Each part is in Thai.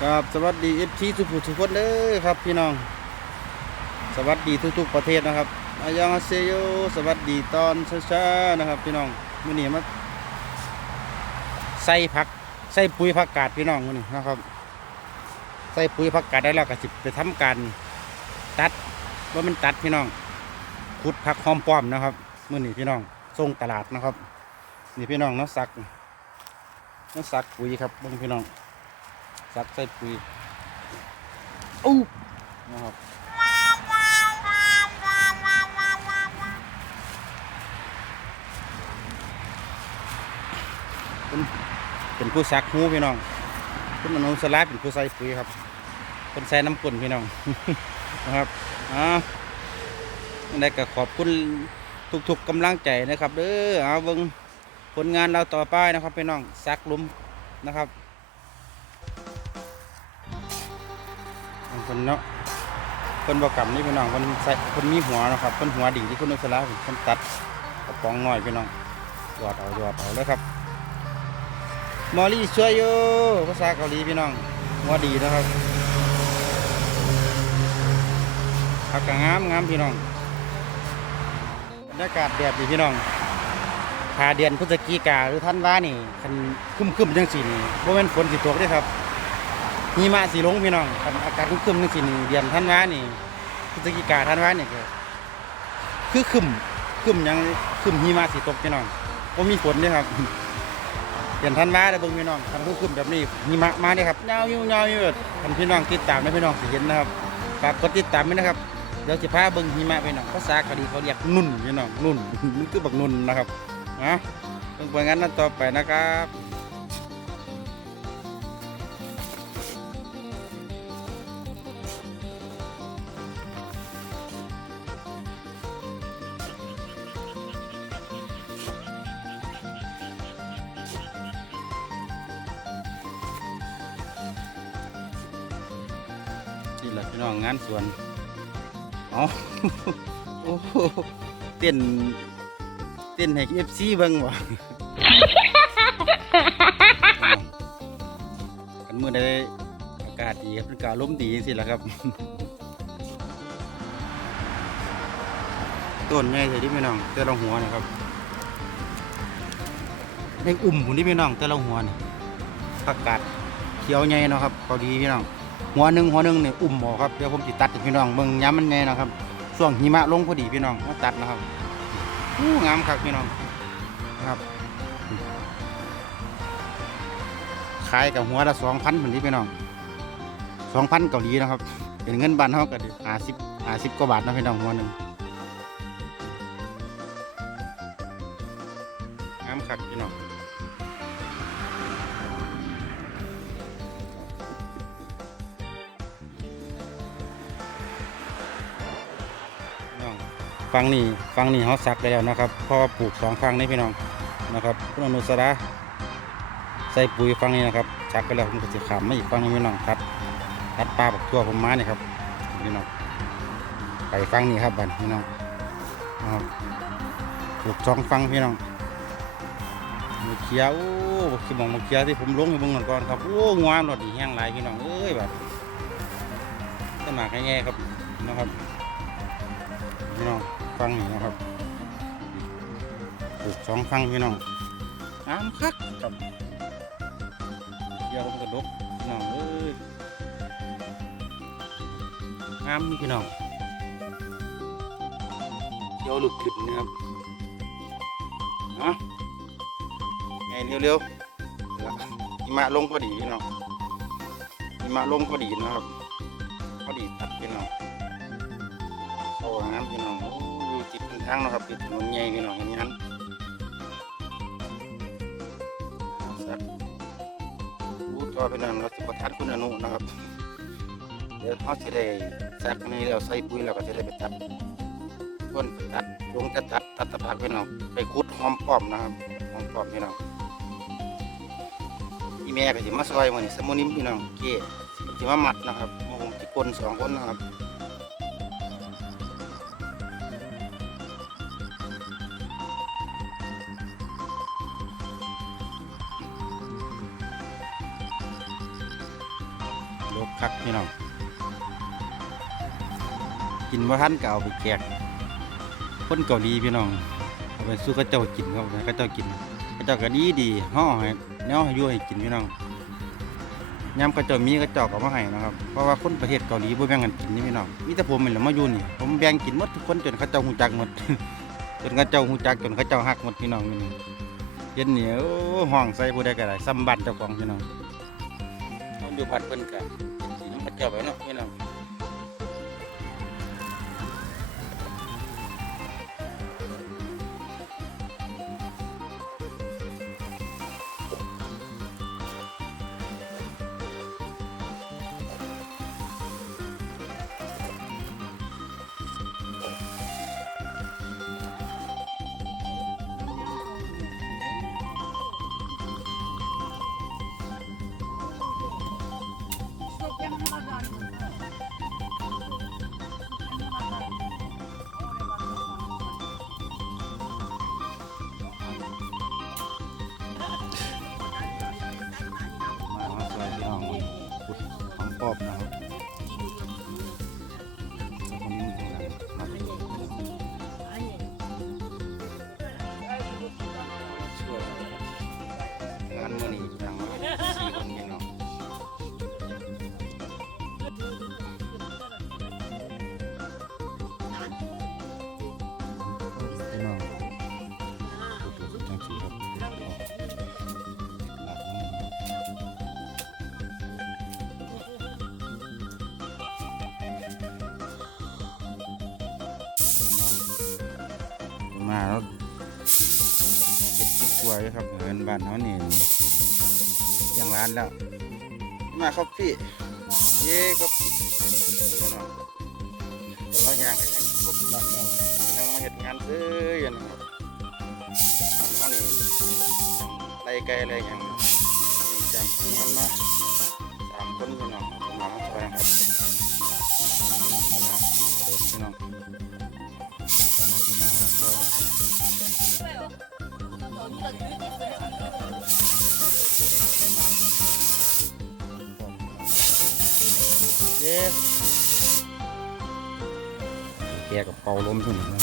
สวัสดีเอฟทีทุกผู้ทุกคนเด้อครับพี่น้อง สวัสดีทุกๆประเทศนะครับอายังอาเซโยสวัสดีตอนเช้าๆนะครับ พี่น้องมื้อนี้มาใส่ผักใส่ปุ๋ยผักกาดพี่น้องมื้อนี้นะครับ ใส่ปุ๋ยผักกาดได้แล้วก็สิไปทำการตัดว่ามันตัดพี่น้องขุดผักหอมป้อมนะครับมื้อนี้พี่น้องส่งตลาดนะครับ นี่พี่น้องเนาะสักเนาะสักปุ๋ยครับบิ่งพี่น้อง ซักใส่ปุ๋ยอู้นะครับเป็นเป็นผู้ซักหูพี่น้องคุณอนุสลาเป็นผู้ใส่ปุ๋ยครับคนใส่น้ำกุ่นพี่น้องนะครับอ่าได้ก็ขอบคุณทุกๆกำลังใจนะครับเด้อเอาเบิ่งผลงานเราต่อไปนะครับพี่น้องซักหลุมนะครับ คนเนาะคนบกกรรมนี่พี่น้องคนใส่คนมีหัวนะครับคนหัวดีที่คนนุสระคนตัดกระป๋องน้อยพี่น้องหยอดเอาหยอดเอาเลยครับมอรี่ช่วยโยภาษาเกาหลีพี่น้องหัวดีนะครับผักกะงามงามพี่น้องบรรยากาศแบบนี้พี่น้องพาเดือนพฤศจิกาหรือท่านว่านี่คันคึมคึมจังสีนี่บ่แม่นฝนสิตกเด้อครับ หิมะสีลงพี่น้องคันอากาศครึมๆจังซี่นี่เดือนธันวานี่พฤศจิกาธันวานี่ก็คือครึมครึมหยังครึมหิมะสีตกพี่น้องบ่มีฝนเด้อครับเดือนธันวาเด้อเบิ่งพี่น้องคันคือครึมแบบนี้หิมะมาเด้อครับยาวอยู่ยาวอยู่คันพี่น้องติดตามนะพี่น้องสิเห็นนะครับฝากกดติดตามด้วยนะครับเดี๋ยวสิพาเบิ่งหิมะพี่น้องภาษาเกาหลีเขาเรียกนุ่นพี่น้องนุ่นมันคือบักนุ่นนะครับนะเบิ่งผลงานนั้นต่อไปนะครับ ละพี่น้องงานสวนเอาโอ้โหเต้นเต้นให้เอฟซีบิ่งวะกันเมื่อได้อากาศดีครับอากาศลมดีสิละครับต้นใหญ่เลยที่พี่น้องแต่ละหัวนะครับได้อุ่มหุ่นที่พี่น้องแต่ละหัวนี่ผักกาดเขียวใหญ่เนาะครับพอดีพี่น้อง หัวหนึ่งหัวหนึ่งเนี่ยอุ่มหมอครับเดี๋ยวผมจิตัดให้พี่น้องเบิ่งย้ำมันไงนะครับช่วงหิมะลงพอดีพี่น้องมาตัดนะครับอู้งามครับพี่น้องนะครับขายกับหัวละสองพันเหมือนที่พี่น้องสองพันเกาหลีนะครับเป็นเงินบาทเท่ากับห้าสิบห้าสิบกว่าบาทนะพี่น้องหัวหนึ่ง ฟังนี่ฟังนี่เขาสักได้แล้วนะครับเพราะว่าปลูกสองฟังนี่พี่น้องนะครับคุณอนุสระใส่ปุ๋ยฟังนี่นะครับสักไปแล้วผมก็จะขามไม่อีกฟังนึงพี่น้องตัดตัดปลาบักทั่วผมมาเนี่ยครับพี่น้องไปฟังนี่ครับบันพี่น้องนะครับปลูกสองฟังพี่น้องมะเขียวโอ้คือมองมะเขียวที่ผมลงให้เบิ่งก่อนครับโอ้งามรถดีแห้งหลายพี่น้องเอ้ยแบบสมัครง่ายๆครับนะครับพี่น้อง ฟังนี่นะครับปลูกสองฟังพี่น้องน้ำคักกับเดี๋ยวลงกระดกพี่น้องเอ้ยน้ำนี่พี่น้องเดี๋ยวหลุดขึ้นนะครับนะไงเร็วๆแล้วหิมะลงพอดีพี่น้องหิมะลงพอดีนะครับพอดีตัดพี่น้องโอ้งามพี่น้อง ทางนะครับติดถนนใหญ่พี่น้องอย่างนั้นสักรู้ตัวพี่น้องเราจะประทัดคุณอนุนะครับ เดี๋ยวเขาจะได้สักนี้เราใส่ปุ๋ยเราก็จะได้ไปตัดต้นตัดลงจะตัดตัดตะปากพี่น้องไปคุดหอมป้อมนะครับหอมป้อมพี่น้องพี่แม่ก็จะมาซอยมันนี่สมุนิมพี่น้องเก๋จะมาหมัดนะครับมาผมจะคนสองคนนะครับ กินว่าท่านก็เอาไปแจกคนเกาหลีพี่น้องเอาไปสู้เข้าเจ้ากินเขาเข้าเจ้ากินข้าเจ้าก็ดีดีห่อให้แนวให้อยั่วให้กินพี่น้องยำข้าเจ้ามีข้าเจ้าก็มาให้นะครับเพราะว่าคนประเทศเกาหลีบ่แบ่งกันกินนี่พี่น้องมีแต่ผมนี่แหละมาอยู่นี่ผมแบ่งกินหมดทุกคนจนข้าเจ้าหูจักหมดจนข้าเจ้าหูจักจนข้าเจ้าฮักหมดพี่น้องนี่เย็นเหนียวห้องใส่ผู้ใดก็ได้ซ้ำบ้านเจ้าของพี่น้องต้องดูผัดเพิ่นกันสีน้ำข้าเจ้าไปเนาะพี่น้อง มาแล้วเจ็ดสิบกว่าเลยครับเงินบ้านเขานี่ยังร้านแล้ว มาครับพี่เย้ครับพี่น้องเราย่างกันยังครบบ้านเรายังมาเห็ดงานเลยอย่างนะครับบ้านเขานี่ไล่ไก่อะไรอย่างนี่จำคนมันมาสามคนพี่น้อง แกกับเป่าลมทุนนะ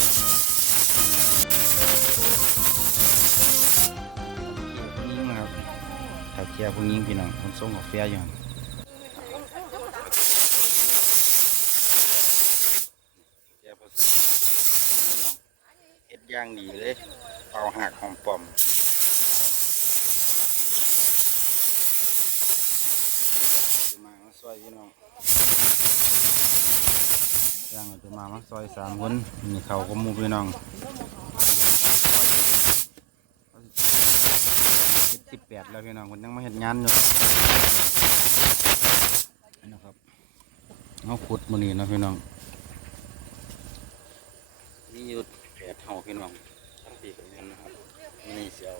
ยิงนะครับถ้าแกพวกยิงพี่น้องคนส่งกาแฟอยู่หั่นแกพอพี่น้องเฮ็ดย่างดีเลย เป่าหักหอมปอมจะมามา ซอยพี่น้องย่างจะมามาซอยสามคนนี่เขาก็มูพี่น้องเจ็ดสิบแปดแล้วพี่น้องคนยังมาเห็นงานอยู่นี่นะครับเอาขุดมือนี้นะพี่น้องนี่อยู่แผดเฮาพี่น้องทั้งปีกับเงินนะครับนี่เสียว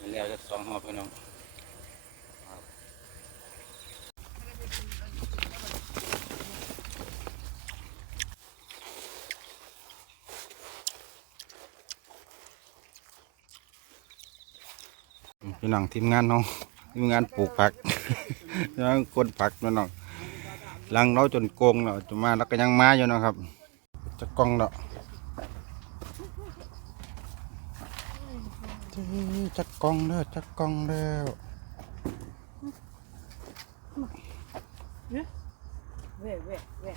มีแล้วจะสองหอพี่น้อง พี่น้องทีมงานเนาะทีมงานปลูกผักทีมงคนผักน้องลังเราจนโกงแล้วจะมาแล้วก็ยังมาอยู่นะครับ จะกล้องแล้วจักล้องเด้อจักกล้องแล้ว Ve, ve, ve.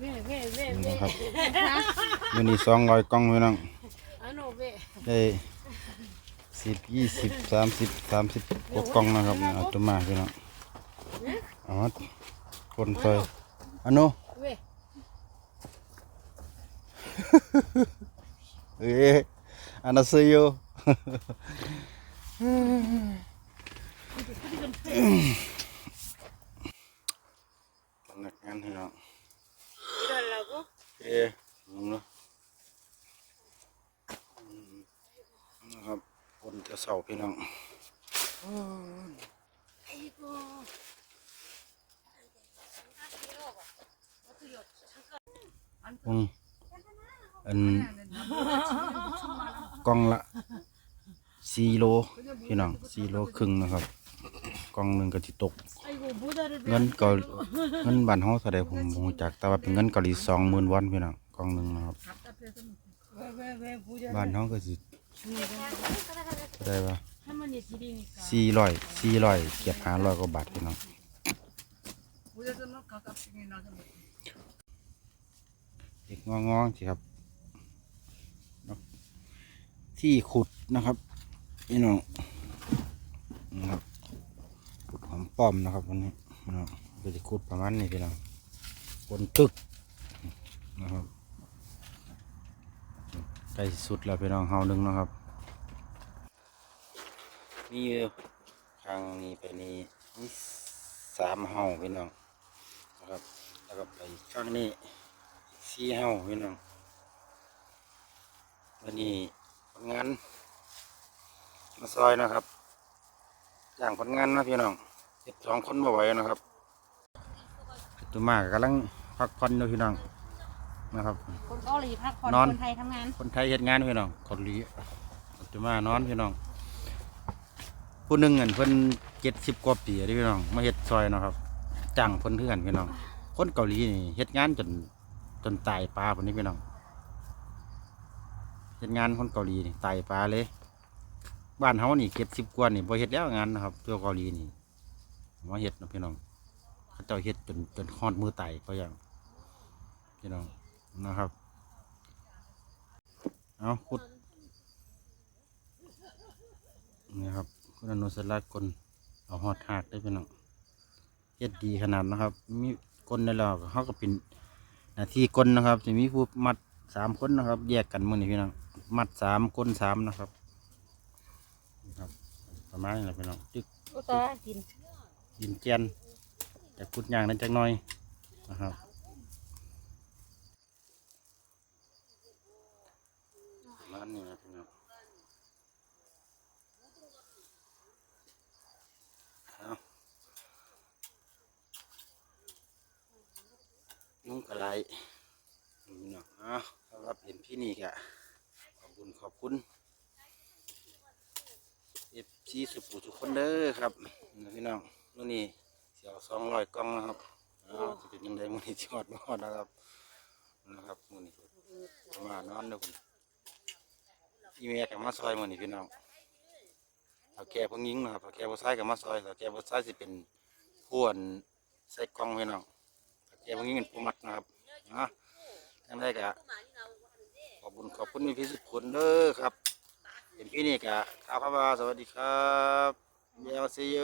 Ve, ve, ve, นี่ ve. นะครับวันนี้สองร้อยกล้องพี่น้อง Ano, ve. ได้ สิบยี่สิบสามสิบสามสิบกว่ากล้องนะครับเอาตัวมาพี่น้องเอามาคนซอยอันโน Ve. เอ้ยอันนั้นซื้ออยู่พนักงานพี่น้อง Mira la go. เอ๊ะลงเนาะอืมนะครับคน จะเศร้าพี่น้องอืมอันกล่องละสี่โลพี่น้องสี่โลครึ่งนะครับ กล่องหนึ่งก็ที่ตก เงินก็เงินบ้านเฮาเท่าใดผมบ่จากแต่ว่าเป็นเงินเกาหลีสองหมื่นวันพี่น้องกล่องหนึ่งนะครับบ้านฮ้องก็สิ ได้ปะสี่ร้อยสี่ร้อยเก็บห้าร้อยกว่าบาทพี่น้องเด็กงองๆสิครับ ที่ขุดนะครับพี่น้องนะครับขุดหอมป้อมนะครับวันนี้พี่น้องก็จะขุดประมาณนี้พี่น้องคนตึกนะครับ ล้สุดแล้วพี่น้องเฮาหนึงนะครับ นี่ทางนี้ไปนี้มีสามเฮาพี่น้องนะครับ แล้วก็ไปข้างนี้สี่เฮาพี่น้องวันนี้ผลงานมาซอยนะครับจ้างผลงานนะพี่น้องเจ็ดสองคนมาไหวนะครับตัวมากกำลังพักผ่อนอยู่พี่น้อง นะครับ คนเกาหลีพักผ่อนนอน คนไทยทำงานคนไทยเฮ็ดงานพี่น้องเกาหลีจะมานอนพี่น้อง ผู้หนึ่งเงินเพิ่นเจ็ดสิบกว่าปีเด้อพี่น้องมาเฮ็ดซอยเนาะครับจ้างเพิ่นเพื่อนพี่น้อง คนเกาหลีนี่เฮ็ดงานจนจนตายปลาคนนี้พี่น้องเฮ็ดงานคนเกาหลีนี่ตายปลาเลย บ้านเฮานี่เจ็ดสิบกว่านี่บ่เฮ็ดแล้วงานนะครับตัวเกาหลีนี่มาเฮ็ดเนาะพี่น้องเขาเจ้าเฮ็ดจนจนฮอดมือตายก็ยังพี่น้อง นะครับ เอาขุดนี่ครับคุณอนุสรักคนเอาหอดหักได้เป็นน้องเฮ็ดดีขนาดนะครับ มีก้นในเราเขาก็เป็นหน้าที่ก้นนะครับจะมีผู้มัดสามคนนะครับ แยกกันมือนี่พี่น้องมัดสามก้นสามนะครับนี่ครับประมาณนี้แหละพี่น้องจึกก็ตากินดินเจียนจะขุดยางนั้นจักหน่อยนะครับประมาณนี้นะพี่น้อง เอา นุ่งกระไรนี่เนาะเอาสำหรับเห็นพี่นี่กะขอบคุณขอบคุณเอฟซีสุปุทุกคนเด้อครับพี่น้องมื่อนี้เสียวสองร้อยกล่องนะครับเอาจะเป็นยังไงมื่อนี้จอดบ่อดนะครับนะครับมื่อนี้มานอนเด้อคุณพี่เมียกับมาซอยมื่อนี้พี่น้องเอาแก่พวกยิงนะครับเอาแก่พวกซ้ายกับมาซอยเอาแก่พวกซ้ายสิเป็นพวนใส่กล่องพี่น้องเอาแก่พวกยิงเป็นผู้มัดนะครับ นะทั้งได้กะขอบคุณขอบคุณพี่สุดคนเด้อครับเป็นพี่นี่กะข้าวพระบาสวัสดีครับเยาวเซโย